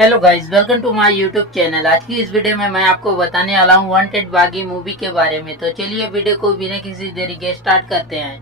Hello guys, welcome to my YouTube channel. आज की इस वीडियो में मैं आपको बताने वाला हूँ वांटेड बागी मूवी के बारे में। तो चलिए वीडियो को बिना किसी देरी के स्टार्ट करते हैं।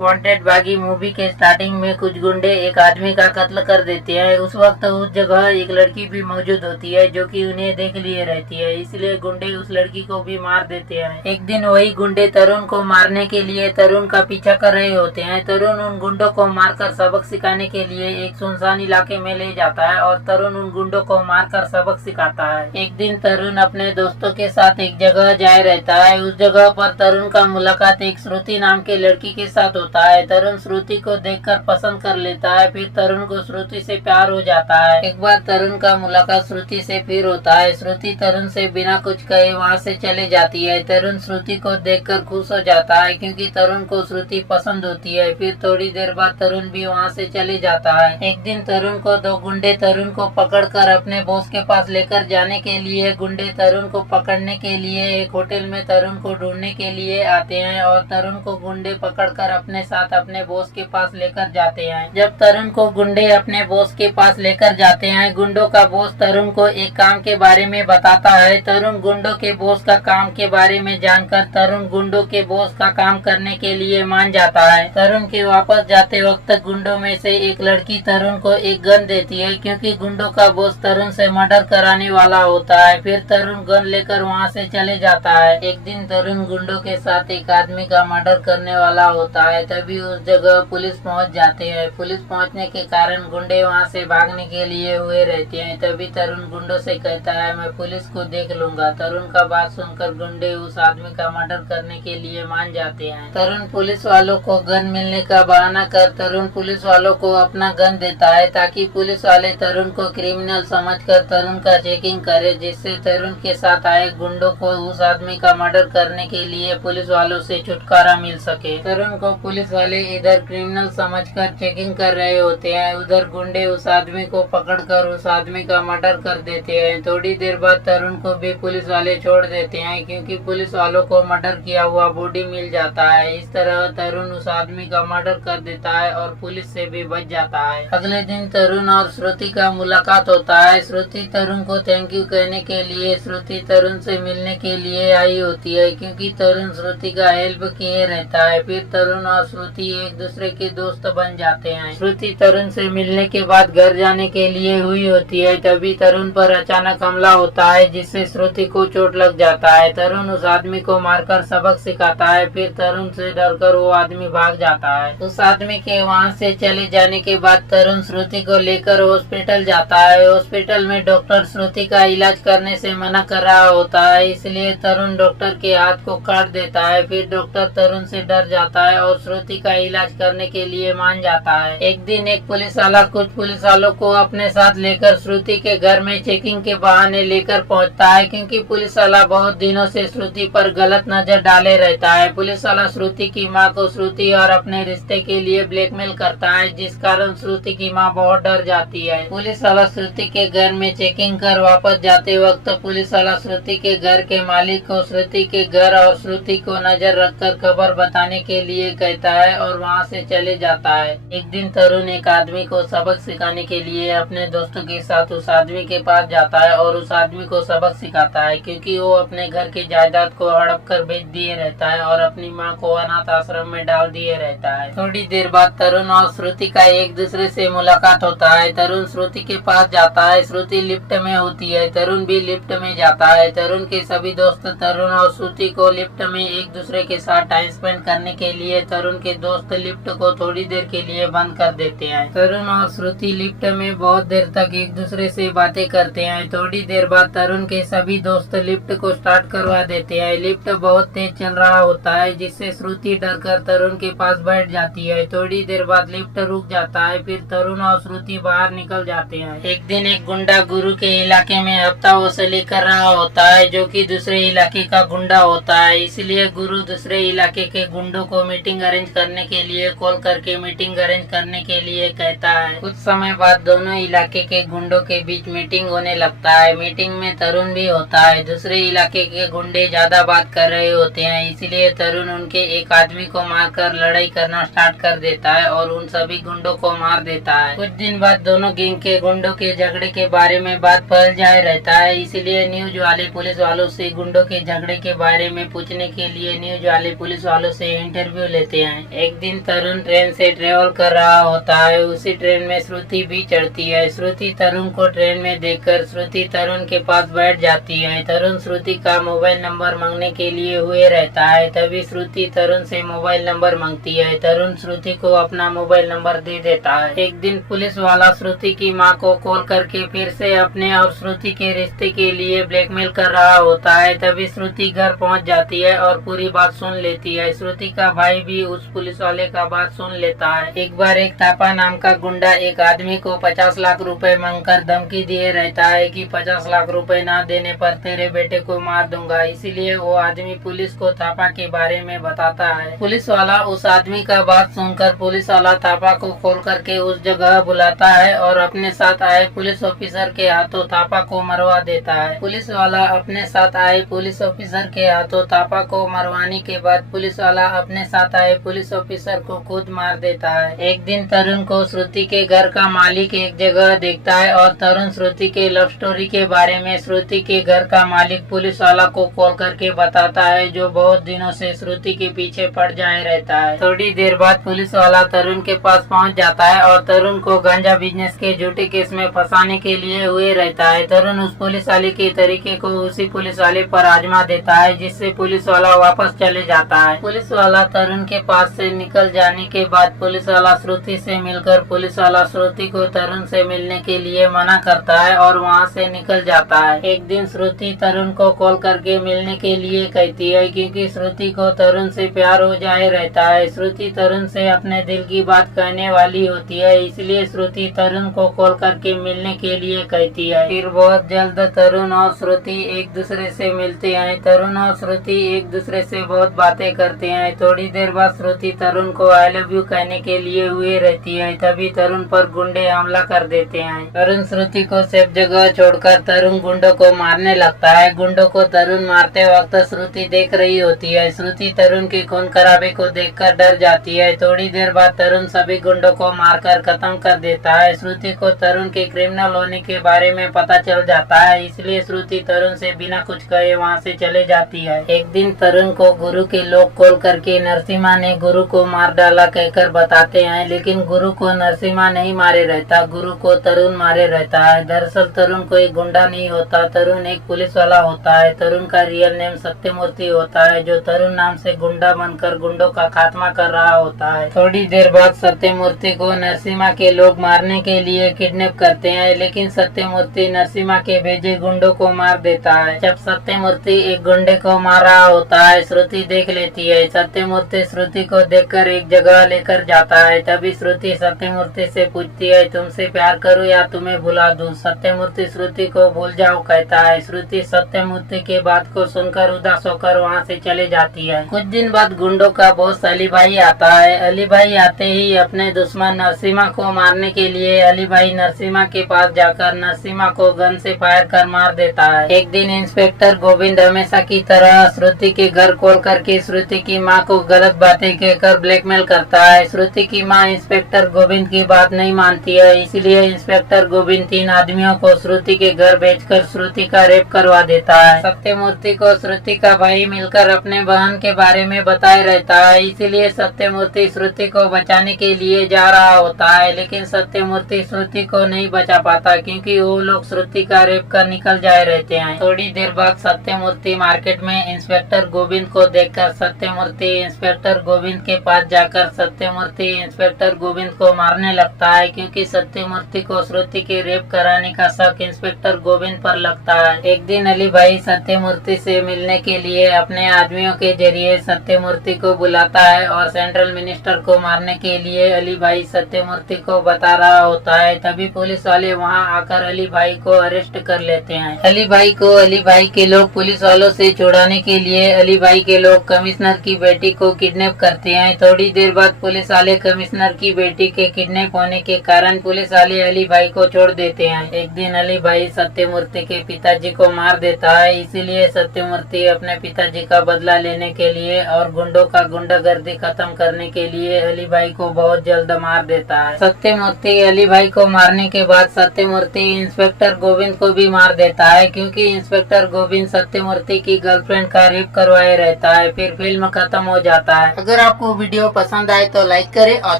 वांटेड बागी मूवी के स्टार्टिंग में कुछ गुंडे एक आदमी का कत्ल कर देते हैं। उस वक्त उस जगह एक लड़की भी मौजूद होती है जो कि उन्हें देख लिए रहती है, इसलिए गुंडे उस लड़की को भी मार देते हैं। एक दिन वही गुंडे तरुण को मारने के लिए तरुण का पीछा कर रहे होते हैं। तरुण उन गुंडों को मारकर सबक सिखाने के लिए एक सुनसान इलाके में ले जाता है और तरुण उन गुंडों को मारकर सबक सिखाता है। एक दिन तरुण अपने दोस्तों के साथ एक जगह जाए रहता है। उस जगह पर तरुण का मुलाकात एक श्रुति नाम के लड़की के साथ होता है। तरुण श्रुति को देखकर पसंद कर लेता है। फिर तरुण को श्रुति से प्यार हो जाता है। एक बार तरुण का मुलाकात श्रुति से फिर होता है। श्रुति तरुण से बिना कुछ कहे वहाँ से चले जाती है। तरुण श्रुति को देखकर खुश हो जाता है क्योंकि तरुण को श्रुति पसंद होती है। फिर थोड़ी देर बाद तरुण भी वहाँ से चले जाता है। एक दिन तरुण को दो गुंडे तरुण को पकड़कर अपने बॉस के पास लेकर जाने के लिए गुंडे तरुण को पकड़ने के लिए एक होटल में तरुण को ढूंढने के लिए आते हैं और तरुण को गुंडे पकड़कर अपने साथ अपने बॉस के पास लेकर जाते हैं। जब तरुण को गुंडे अपने बॉस के पास लेकर जाते हैं, गुंडों का बॉस तरुण को एक काम के बारे में बताता है। तरुण गुंडों के बॉस का काम के बारे में जानकर तरुण गुंडों के बॉस का काम करने के लिए मान जाता है। तरुण के वापस जाते वक्त गुंडों में से एक लड़की तरुण को एक गन देती है क्योंकि गुंडों का बॉस तरुण से मर्डर कराने वाला होता है। फिर तरुण गन लेकर वहाँ से चले जाता है। एक दिन तरुण गुंडों के साथ एक आदमी का मर्डर करने वाला होता है। तभी उस जगह पुलिस पहुँच जाते हैं। पुलिस पहुँचने के कारण गुंडे वहाँ से भागने के लिए हुए रहते हैं। तभी तरुण गुंडों से कहता है, मैं पुलिस को देख लूंगा। तरुण का बात सुनकर गुंडे उस आदमी का मर्डर करने के लिए मान जाते हैं। तरुण पुलिस वालों को गन मिलने का बहाना कर तरुण पुलिस वालों को अपना गन देता है ताकि पुलिस वाले तरुण को क्रिमिनल समझकर तरुण का चेकिंग करे, जिससे तरुण के साथ आए गुंडों को उस आदमी का मर्डर करने के लिए पुलिस वालों से छुटकारा मिल सके। तरुण को पुलिस वाले इधर क्रिमिनल समझकर चेकिंग कर रहे होते हैं, उधर गुंडे उस आदमी को पकड़कर उस आदमी का मर्डर कर देते हैं। थोड़ी देर बाद तरुण को भी पुलिस वाले छोड़ देते हैं क्योंकि पुलिस वालों को मर्डर किया हुआ बॉडी मिल जाता है। इस तरह तरुण उस आदमी का मर्डर कर देता है और पुलिस से भी बच जाता है। अगले दिन तरुण और श्रुति का मुलाकात होता है। श्रुति तरुण को थैंक यू कहने के लिए श्रुति तरुण से मिलने के लिए आई होती है क्योंकि तरुण श्रुति का हेल्प किए रहता है। फिर तरुण और श्रुति एक दूसरे के दोस्त बन जाते हैं। श्रुति तरुण से मिलने के बाद घर जाने के लिए हुई होती है। तभी तरुण पर अचानक हमला होता है जिससे श्रुति को चोट लग जाता है। तरुण उस आदमी को मारकर सबक सिखाता है। फिर तरुण से डरकर वो आदमी भाग जाता है। उस आदमी के वहाँ से चले जाने के बाद तरुण श्रुति को लेकर हॉस्पिटल जाता है। हॉस्पिटल में डॉक्टर श्रुति का इलाज करने से मना कर रहा होता है, इसलिए तरुण डॉक्टर के हाथ को काट देता है। फिर डॉक्टर तरुण से डर जाता है और श्रुति का इलाज करने के लिए मान जाता है। एक दिन एक पुलिस वाला कुछ पुलिस वालों को अपने साथ लेकर श्रुति के घर में चेकिंग के बहाने लेकर पहुंचता है क्योंकि पुलिस वाला बहुत दिनों से श्रुति पर गलत नजर डाले रहता है। पुलिस वाला श्रुति की मां को श्रुति और अपने रिश्ते के लिए ब्लैकमेल करता है, जिस कारण श्रुति की मां बहुत डर जाती है। पुलिस वाला श्रुति के घर में चेकिंग कर वापस जाते वक्त पुलिस वाला श्रुति के घर के मालिक को श्रुति के घर और श्रुति को नजर रखकर खबर बताने के लिए कहता है और वहाँ से चले जाता है। एक दिन तरुण एक आदमी को सबक सिखाने के लिए अपने दोस्तों के साथ उस आदमी के पास जाता है और उस आदमी को सबक सिखाता है क्योंकि वो अपने घर की जायदाद को हड़प कर बेच दिए रहता है और अपनी माँ को अनाथ आश्रम में डाल दिए रहता है। थोड़ी देर बाद तरुण और श्रुति का एक दूसरे से मुलाकात होता है। तरुण श्रुति के पास जाता है। श्रुति लिफ्ट में होती है। तरुण भी लिफ्ट में जाता है। तरुण के सभी दोस्त तरुण और श्रुति को लिफ्ट में एक दूसरे के साथ टाइम स्पेंड करने के लिए तरुण के दोस्त लिफ्ट को थोड़ी देर के लिए बंद कर देते हैं। तरुण और श्रुति लिफ्ट में बहुत देर तक एक दूसरे से बातें करते हैं। थोड़ी देर बाद तरुण के सभी दोस्त लिफ्ट को स्टार्ट करवा देते हैं। लिफ्ट बहुत तेज चल रहा होता है जिससे श्रुति डरकर तरुण के पास बैठ जाती है। थोड़ी देर बाद लिफ्ट रुक जाता है। फिर तरुण और श्रुति बाहर निकल जाते हैं। एक दिन एक गुंडा गुरु के इलाके में हफ्ता वसूली कर रहा होता है जो कि दूसरे इलाके का गुंडा होता है, इसलिए गुरु दूसरे इलाके के गुंडों को मीटिंग अरेंज अरेंज करने के लिए कॉल करके मीटिंग अरेंज करने के लिए कहता है। कुछ समय बाद दोनों इलाके के गुंडों के बीच मीटिंग होने लगता है। मीटिंग में तरुण भी होता है। दूसरे इलाके के गुंडे ज्यादा बात कर रहे होते हैं, इसलिए तरुण उनके एक आदमी को मारकर लड़ाई करना स्टार्ट कर देता है और उन सभी गुंडों को मार देता है। कुछ दिन बाद दोनों गैंग के गुंडों के झगड़े के बारे में बात फैल जाए रहता है, इसलिए न्यूज वाले पुलिस वालों से गुंडों के झगड़े के बारे में पूछने के लिए न्यूज वाले पुलिस वालों से इंटरव्यू लेते हैं। एक दिन तरुण ट्रेन से ट्रेवल कर रहा होता है। उसी ट्रेन में श्रुति भी चढ़ती है। श्रुति तरुण को ट्रेन में देखकर श्रुति तरुण के पास बैठ जाती है। तरुण श्रुति का मोबाइल नंबर मांगने के लिए हुए रहता है, तभी श्रुति तरुण से मोबाइल नंबर मांगती है। तरुण श्रुति को अपना मोबाइल नंबर दे देता है। एक दिन पुलिस वाला श्रुति की माँ को कॉल करके फिर से अपने और श्रुति के रिश्ते के लिए ब्लैकमेल कर रहा होता है, तभी श्रुति घर पहुंच जाती है और पूरी बात सुन लेती है। श्रुति का भाई भी उस पुलिस वाले का बात सुन लेता है। एक बार एक थापा नाम का गुंडा एक आदमी को 50 लाख रुपए मांगकर धमकी दिए रहता है कि 50 लाख रुपए ना देने पर तेरे बेटे को मार दूंगा। इसीलिए वो आदमी पुलिस को थापा के बारे में बताता है। पुलिस वाला उस आदमी का बात सुनकर पुलिस वाला थापा को कॉल करके उस जगह बुलाता है और अपने साथ आए पुलिस ऑफिसर के हाथों थापा को मरवा देता है। पुलिस वाला अपने साथ आए पुलिस ऑफिसर के हाथों थापा को मरवाने के बाद पुलिस वाला अपने साथ आए पुलिस ऑफिसर को खुद मार देता है। एक दिन तरुण को श्रुति के घर का मालिक एक जगह देखता है और तरुण श्रुति के लव स्टोरी के बारे में श्रुति के घर का मालिक पुलिस वाला को कॉल करके बताता है, जो बहुत दिनों से श्रुति के पीछे पड़ जाए रहता है। थोड़ी देर बाद पुलिस वाला तरुण के पास पहुंच जाता है और तरुण को गांजा बिजनेस के झूठे केस में फंसाने के लिए हुए रहता है। तरुण उस पुलिस वाले के तरीके को उसी पुलिस वाले पर आजमा देता है, जिससे पुलिस वाला वापस चले जाता है। पुलिस वाला तरुण के पास से निकल जाने के बाद पुलिस वाला श्रुति से मिलकर पुलिस वाला श्रुति को तरुण से मिलने के लिए मना करता है और वहाँ से निकल जाता है। एक दिन श्रुति तरुण को कॉल करके मिलने के लिए कहती है, क्योंकि श्रुति को तरुण से प्यार हो जाए रहता है। श्रुति तरुण से अपने दिल की बात कहने वाली होती है, इसलिए श्रुति तरुण को कॉल करके मिलने के लिए कहती है। फिर बहुत जल्द तरुण और श्रुति एक दूसरे से मिलते हैं। तरुण और श्रुति एक दूसरे से बहुत बातें करते हैं। थोड़ी देर बाद श्रुति तरुण को आई लव यू कहने के लिए हुए रहती है, तभी तरुण पर गुंडे हमला कर देते हैं। तरुण श्रुति को सेफ जगह छोड़कर तरुण गुंडों को मारने लगता है। गुंडों को तरुण मारते वक्त श्रुति देख रही होती है। श्रुति तरुण के खून खराबे को देखकर डर जाती है। थोड़ी देर बाद तरुण सभी गुंडों को मारकर खत्म कर देता है। श्रुति को तरुण के क्रिमिनल होने के बारे में पता चल जाता है, इसलिए श्रुति तरुण से बिना कुछ कहे वहाँ से चले जाती है। एक दिन तरुण को गुरु के लोग कॉल करके नरसिम्हा ने गुरु को मार डाला कहकर बताते हैं, लेकिन गुरु को नरसिम्हा नहीं मारे रहता, गुरु को तरुण मारे रहता है। दरअसल तरुण कोई गुंडा नहीं होता, तरुण एक पुलिस वाला होता है। तरुण का रियल नेम सत्यमूर्ति होता है, जो तरुण नाम से गुंडा बनकर गुंडों का खात्मा कर रहा होता है। थोड़ी देर बाद सत्यमूर्ति को नरसिम्हा के लोग मारने के लिए किडनैप करते हैं, लेकिन सत्यमूर्ति नरसिम्हा के भेजे गुंडों को मार देता है। जब सत्यमूर्ति एक गुंडे को मार रहा होता है, श्रुति देख लेती है। सत्यमूर्ति श्रुति को देखकर एक जगह लेकर जाता है, तभी श्रुति सत्यमूर्ति से पूछती है, तुमसे प्यार करूं या तुम्हें भुला दूं? सत्यमूर्ति श्रुति को भूल जाओ कहता है। श्रुति सत्यमूर्ति के बात को सुनकर उदास होकर वहाँ से चले जाती है। कुछ दिन बाद गुंडों का बॉस अली भाई आता है। अली भाई आते ही अपने दुश्मन नरसिम्हा को मारने के लिए अली भाई नरसिम्हा के पास जाकर नरसिम्हा को गन से फायर कर मार देता है। एक दिन इंस्पेक्टर गोविंद हमेशा की तरह श्रुति के घर कॉल करके श्रुति की माँ को गलत बातें कहकर ब्लैकमेल करता है। श्रुति की माँ इंस्पेक्टर गोविंद की बात नहीं मानती है, इसलिए इंस्पेक्टर गोविंद 3 आदमियों को श्रुति के घर भेजकर श्रुति का रेप करवा देता है। सत्यमूर्ति को श्रुति का भाई मिलकर अपने बहन के बारे में बताए रहता है, इसीलिए सत्यमूर्ति श्रुति को बचाने के लिए जा रहा होता है, लेकिन सत्यमूर्ति श्रुति को नहीं बचा पाता, क्योंकि वो लोग श्रुति का रेप कर निकल जाए रहते हैं। थोड़ी देर बाद सत्यमूर्ति मार्केट में इंस्पेक्टर गोविंद को देखकर सत्यमूर्ति इंस्पेक्टर गोविंद के पास जाकर सत्यमूर्ति इंस्पेक्टर गोविंद को मारने लगता है, क्योंकि सत्यमूर्ति को श्रुति के रेप कराने का शक इंस्पेक्टर गोविंद पर लगता है। एक दिन अली भाई सत्यमूर्ति से मिलने के लिए अपने आदमियों के जरिए सत्यमूर्ति को बुलाता है और सेंट्रल मिनिस्टर को मारने के लिए अली भाई सत्यमूर्ति को बता रहा होता है। तभी पुलिस वाले वहां आकर अली भाई को अरेस्ट कर लेते हैं। अली भाई को अली भाई के लोग पुलिस वालों से छुड़ाने के लिए अली भाई के लोग कमिश्नर की बेटी को किडनैप कर करते हैं। थोड़ी देर बाद पुलिस वाले कमिश्नर की बेटी के किडनैप होने के कारण पुलिस वाले अली भाई को छोड़ देते हैं। एक दिन अली भाई सत्यमूर्ति के पिताजी को मार देता है, इसीलिए सत्यमूर्ति अपने पिताजी का बदला लेने के लिए और गुंडों का गुंडागर्दी खत्म करने के लिए अली भाई को बहुत जल्द मार देता है। सत्यमूर्ति अली भाई को मारने के बाद सत्यमूर्ति इंस्पेक्टर गोविंद को भी मार देता है, क्योंकि इंस्पेक्टर गोविंद सत्यमूर्ति की गर्लफ्रेंड का रेप करवाए रहता है। फिर फिल्म खत्म हो जाता है। अगर आपको वीडियो पसंद आए तो लाइक करें और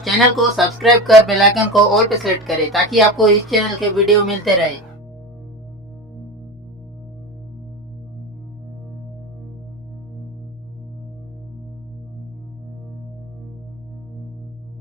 चैनल को सब्सक्राइब कर बेल आइकन को ऑल पे सेलेक्ट करें ताकि आपको इस चैनल के वीडियो मिलते रहे।